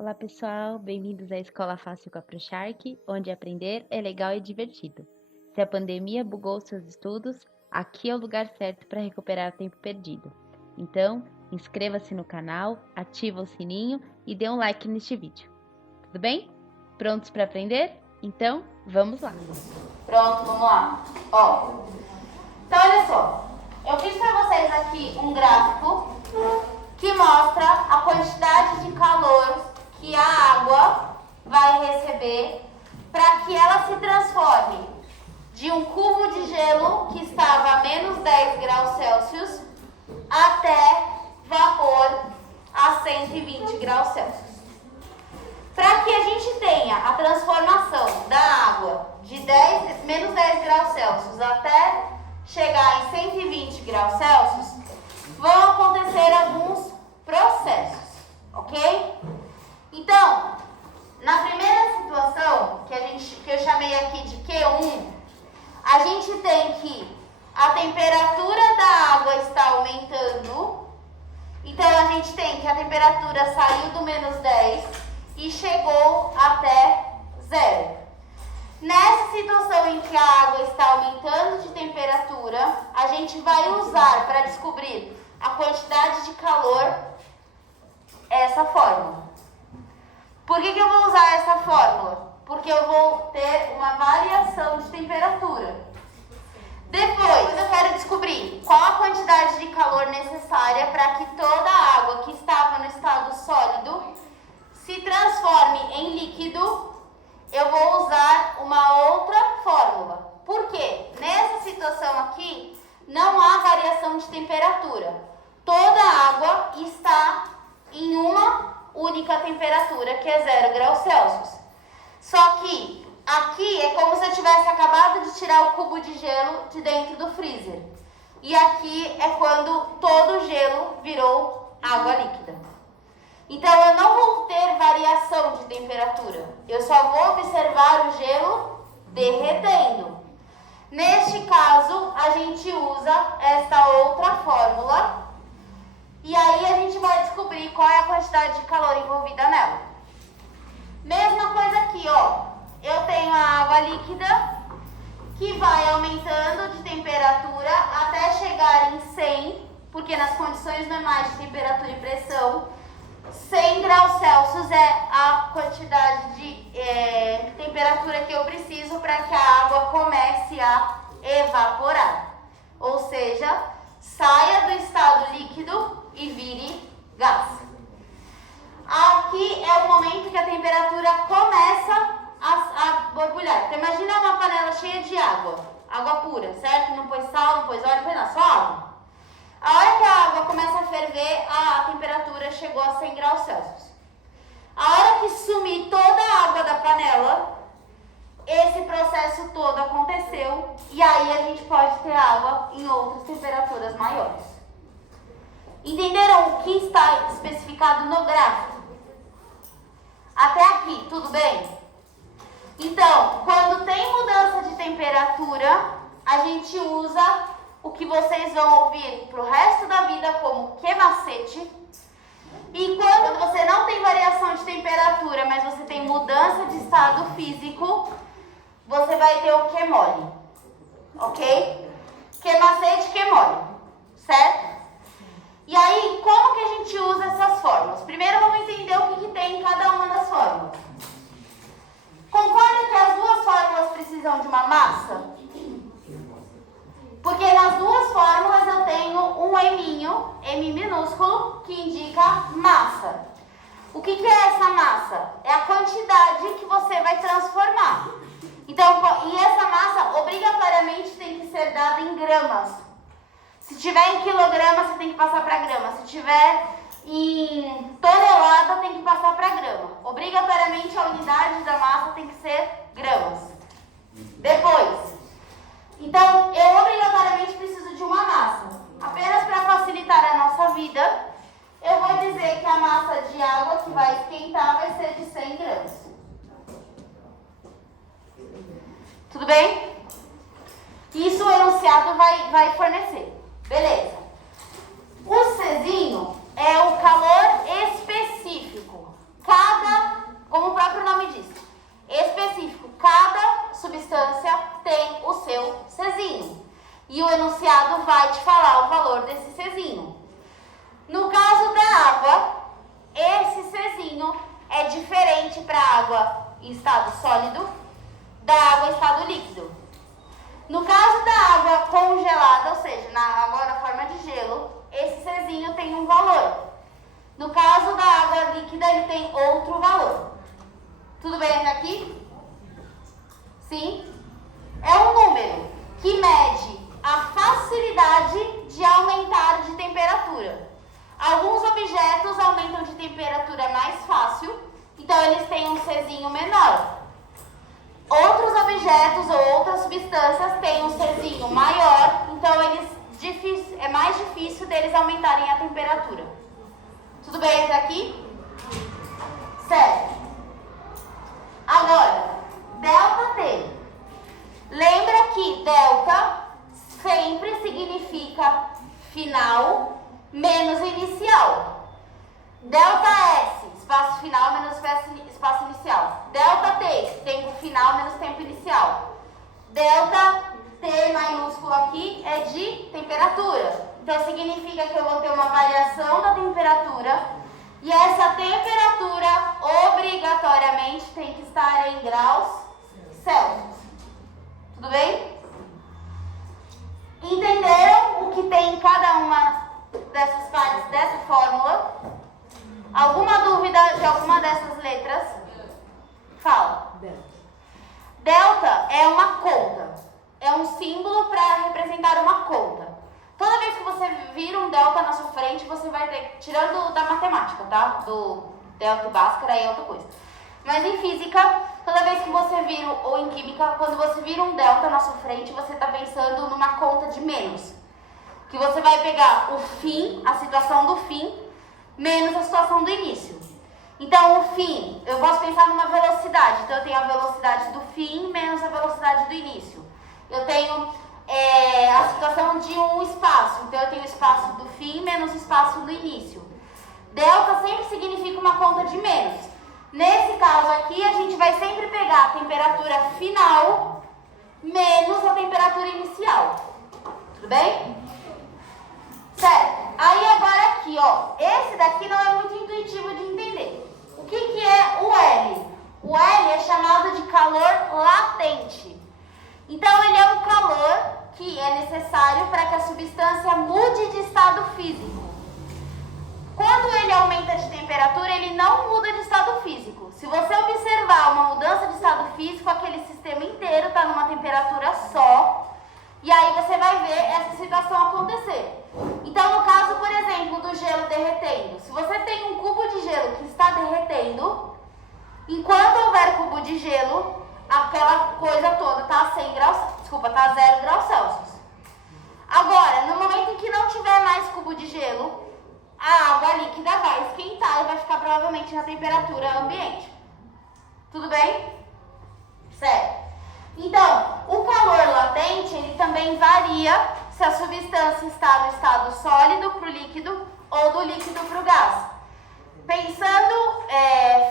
Olá pessoal, bem-vindos à Escola Fácil com a ProShark, onde aprender é legal e divertido. Se a pandemia bugou seus estudos, aqui é o lugar certo para recuperar tempo perdido. Então, inscreva-se no canal, ativa o sininho e dê um like neste vídeo. Tudo bem? Prontos para aprender? Então, vamos lá! Pronto, vamos lá. Ó, então olha só, eu fiz para vocês aqui um gráfico que mostra a quantidade de calor que a água vai receber para que ela se transforme de um cubo de gelo que estava a menos 10 graus Celsius até vapor a 120 graus Celsius. Para que a gente tenha a transformação da água de menos 10 graus Celsius até chegar em 120 graus Celsius, vão acontecer alguns processos, ok? Então, na primeira situação, que eu chamei aqui de Q1, a gente tem que a temperatura da água está aumentando. Então, a gente tem que a temperatura saiu do menos 10 e chegou até 0. Nessa situação em que a água está aumentando de temperatura, a gente vai usar para descobrir a quantidade de calor essa fórmula. Por que eu vou usar essa fórmula? Porque eu vou ter uma variação de temperatura. Depois eu quero descobrir qual a quantidade de calor necessária para que toda a água que estava no estado sólido se transforme em líquido. Eu vou usar uma outra fórmula. Por quê? Nessa situação aqui não há variação de temperatura. Toda a água está em uma única temperatura, que é 0 graus Celsius. Só que aqui é como se eu tivesse acabado de tirar o cubo de gelo de dentro do freezer. E aqui é quando todo o gelo virou água líquida. Então eu não vou ter variação de temperatura. Eu só vou observar o gelo derretendo. Neste caso, a gente usa esta outra fórmula. E aí a gente vai descobrir qual é a quantidade de calor envolvida nela. Mesma coisa aqui, ó. Eu tenho a água líquida que vai aumentando de temperatura até chegar em 100, porque nas condições normais de temperatura e pressão, 100 graus Celsius é a quantidade de temperatura que eu preciso para que a água comece a evaporar. Ou seja, saia do estado líquido e vire gás. Aqui é o momento que a temperatura começa a borbulhar. Então imagina uma panela cheia de água, água pura, certo? Não pôs sal, não pôs óleo, não pôs nada, só água. A hora que a água começa a ferver, a temperatura chegou a 100 graus Celsius. A hora que sumir toda a água da panela, esse processo todo aconteceu e aí a gente pode ter água em outras temperaturas maiores. Entenderam o que está especificado no gráfico? Até aqui, tudo bem? Então, quando tem mudança de temperatura, a gente usa o que vocês vão ouvir para o resto da vida como que-macete. E quando você não tem variação de temperatura, mas você tem mudança de estado físico, você vai ter o que-mole. Ok? Que-macete, que-mole. Certo? E aí, como que a gente usa essas fórmulas? Primeiro vamos entender o que tem em cada uma das fórmulas. Concorda que as duas fórmulas precisam de uma massa? Porque nas duas fórmulas eu tenho um M minúsculo, que indica massa. O que é essa massa? É a quantidade que você vai transformar. Então, e essa massa obrigatoriamente tem que ser dada em gramas. Se tiver em quilogramas, você tem que passar para grama. Se tiver em tonelada, tem que passar para grama. Obrigatoriamente a unidade da massa tem que ser gramas. Depois, então eu obrigatoriamente preciso de uma massa. Apenas para facilitar a nossa vida, eu vou dizer que a massa de água que vai esquentar vai ser de 100 gramas. Tudo bem? Isso o enunciado vai fornecer. Beleza. O Czinho é o calor específico. Cada e o enunciado vai te falar o valor desse Czinho. No caso da água, esse Czinho é diferente para a água em estado sólido da água em estado líquido. No caso da água congelada, ou seja, na água na forma de gelo, esse Czinho tem um valor. No caso da água líquida, ele tem outro valor. Tudo bem até aqui? Sim? É um número que mede a facilidade de aumentar de temperatura. Alguns objetos aumentam de temperatura mais fácil, então eles têm um Czinho menor. Outros objetos ou outras substâncias têm um Czinho maior, então é mais difícil deles aumentarem a temperatura. Tudo bem até aqui? Certo. Agora, ΔT. Lembra que delta sempre significa final menos inicial. Delta S, espaço final menos espaço inicial. Delta T, tempo final menos tempo inicial. Delta T maiúsculo aqui é de temperatura. Então significa que eu vou ter uma variação da temperatura e essa temperatura obrigatoriamente tem que estar em graus Celsius. Tudo bem? Entenderam o que tem em cada uma dessas partes dessa fórmula? Alguma dúvida de alguma dessas letras? Fala. Delta é uma conta. É um símbolo para representar uma conta. Toda vez que você vira um delta na sua frente, você vai ter, tirando da matemática, tá? Do delta e Bhaskara é outra coisa. Mas em física, toda vez que você vira, ou em química, quando você vira um delta na sua frente, você está pensando numa conta de menos. Que você vai pegar o fim, a situação do fim, menos a situação do início. Então, o fim, eu posso pensar numa velocidade. Então, eu tenho a velocidade do fim menos a velocidade do início. Eu tenho a situação de um espaço. Então, eu tenho o espaço do fim menos o espaço do início. Delta sempre significa uma conta de menos. Nesse caso aqui, a gente vai sempre pegar a temperatura final menos a temperatura inicial. Tudo bem? Certo. Aí agora aqui, ó. Esse daqui não é muito intuitivo de entender. O que é o L? O L é chamado de calor latente. Então, ele é um calor que é necessário para que a substância mude de estado físico. Quando ele aumenta de temperatura, ele não muda de estado físico. Se você observar uma mudança de estado físico, aquele sistema inteiro está numa temperatura só. E aí você vai ver essa situação acontecer. Então, no caso, por exemplo, do gelo derretendo. Se você tem um cubo de gelo que está derretendo, enquanto houver cubo de gelo, aquela coisa toda está a 100 graus, está a 0 graus Celsius. Agora, no momento em que não tiver mais cubo de gelo, a água líquida vai esquentar e vai ficar provavelmente na temperatura ambiente. Tudo bem? Certo. Então, o calor latente, ele também varia se a substância está no estado sólido para o líquido ou do líquido para o gás. Pensando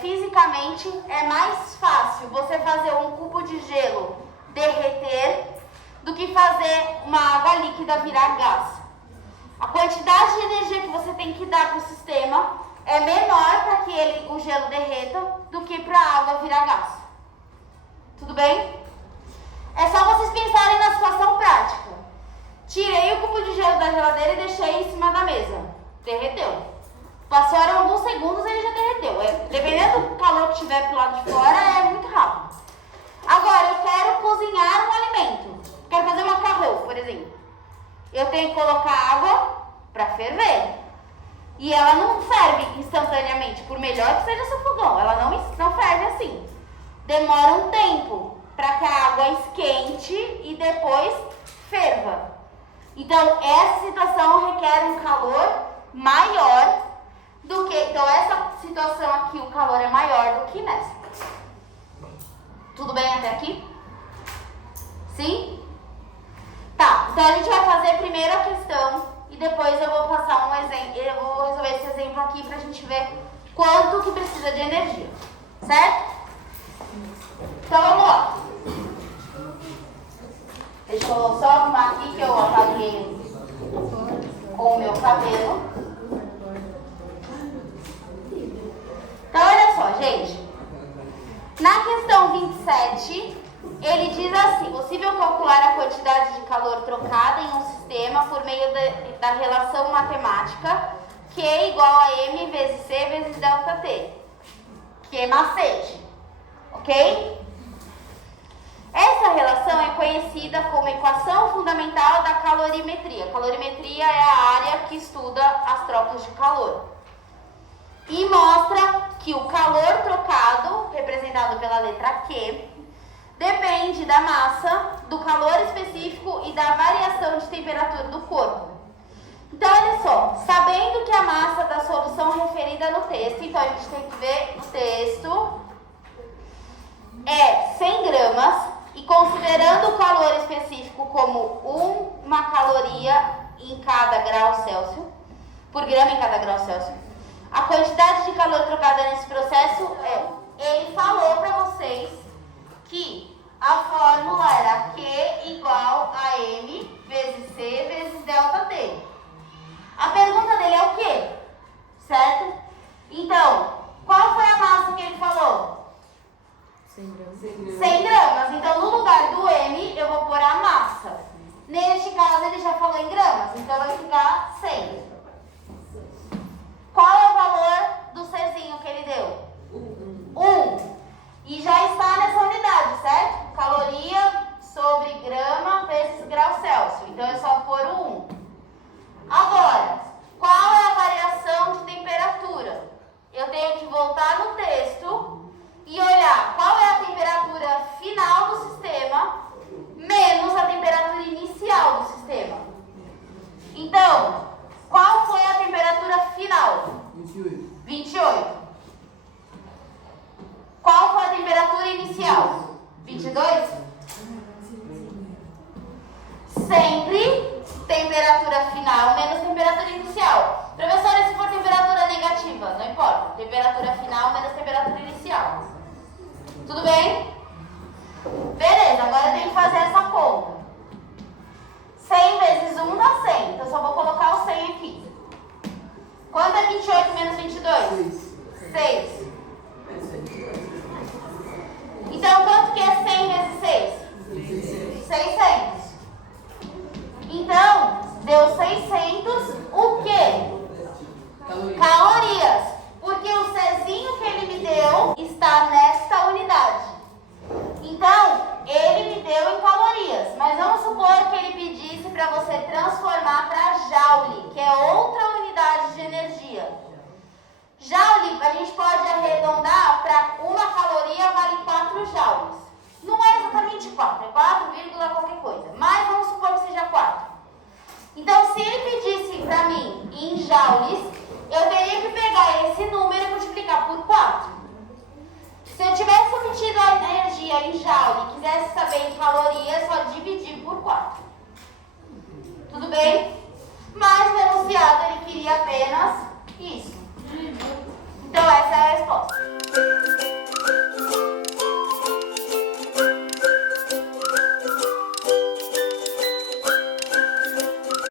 fisicamente, é mais fácil você fazer um cubo de gelo derreter do que fazer uma água líquida virar gás. A quantidade de energia que você tem que dar para o sistema é menor para que o gelo derreta do que para a água virar gás. Tudo bem? É só vocês pensarem na situação prática. Tirei o cubo de gelo da geladeira e deixei em cima da mesa. Derreteu. Passaram alguns segundos e ele já derreteu. Dependendo do calor que tiver pro lado de fora, é muito rápido. Agora, eu quero cozinhar um alimento. Quero fazer macarrão, por exemplo. Eu tenho que colocar água para ferver. E ela não ferve instantaneamente, por melhor que seja seu fogão. Ela não ferve assim. Demora um tempo para que a água esquente e depois ferva. Então, essa situação requer um calor maior do que... Então, essa situação aqui, o calor é maior do que nessa. Tudo bem até aqui? Sim? Tá, então a gente vai fazer primeiro a questão e depois eu vou passar um exemplo. Eu vou resolver esse exemplo aqui pra gente ver quanto que precisa de energia. Certo? Então, vamos lá. Deixa eu só arrumar aqui que eu apaguei com o meu cabelo. Então, olha só, gente. Na questão 27, ele diz assim: possível calcular a quantidade de calor trocada em um sistema por meio da relação matemática Q igual a M vezes C vezes delta T. Que é macete. Ok? Essa relação é conhecida como equação fundamental da calorimetria. Calorimetria é a área que estuda as trocas de calor. E mostra que o calor trocado, representado pela letra Q, depende da massa, do calor específico e da variação de temperatura do corpo. Então, olha só, sabendo que a massa da solução referida no texto, então a gente tem que ver o texto, é 100 gramas, e considerando o calor específico como uma caloria em cada grau Celsius, por grama em cada grau Celsius, a quantidade de calor trocada nesse processo ele falou para vocês que a fórmula era Q igual a M vezes C vezes delta T. A pergunta dele é o quê? Certo? Então, qual foi a massa que ele falou? 100 gramas. Então, no lugar do M, eu vou pôr a massa. Neste caso, ele já falou em gramas, então vai ficar 100. Qual é o valor do Czinho que ele deu? 1. E já está nessa unidade, certo? Caloria sobre grama vezes grau Celsius. Então, é só pôr o 1. Agora, qual é a variação de temperatura? Eu tenho que voltar no texto e olhar qual é a temperatura final do sistema menos a temperatura inicial do sistema. Então, qual foi a temperatura final? 28. Qual foi a temperatura inicial? 22? Sempre temperatura final menos temperatura inicial. Professora, se for temperatura negativa, não importa. Temperatura final menos temperatura inicial. Tudo bem? Beleza, agora eu tenho que fazer essa conta. 100 vezes 1 dá 100. Então, só vou colocar o 100 aqui. Quanto é 28 menos 22? 6. Então, quanto que é 100 vezes 6? 600. Então, deu 600 o quê? Calorias. Porque o Czinho que ele me deu está nesta unidade. Então, ele me deu em calorias. Mas vamos supor que ele pedisse para você transformar para Joule, que é outra unidade de energia. Joule, a gente pode arredondar para uma caloria vale 4 joules. Não é exatamente 4, é 4, qualquer coisa. Mas vamos supor que seja 4. Então, se ele pedisse para mim em joules, eu teria que pegar esse número e multiplicar por 4. Se eu tivesse obtido a energia em joule e quisesse saber em calorias, é só dividir por 4. Tudo bem? Mas vamos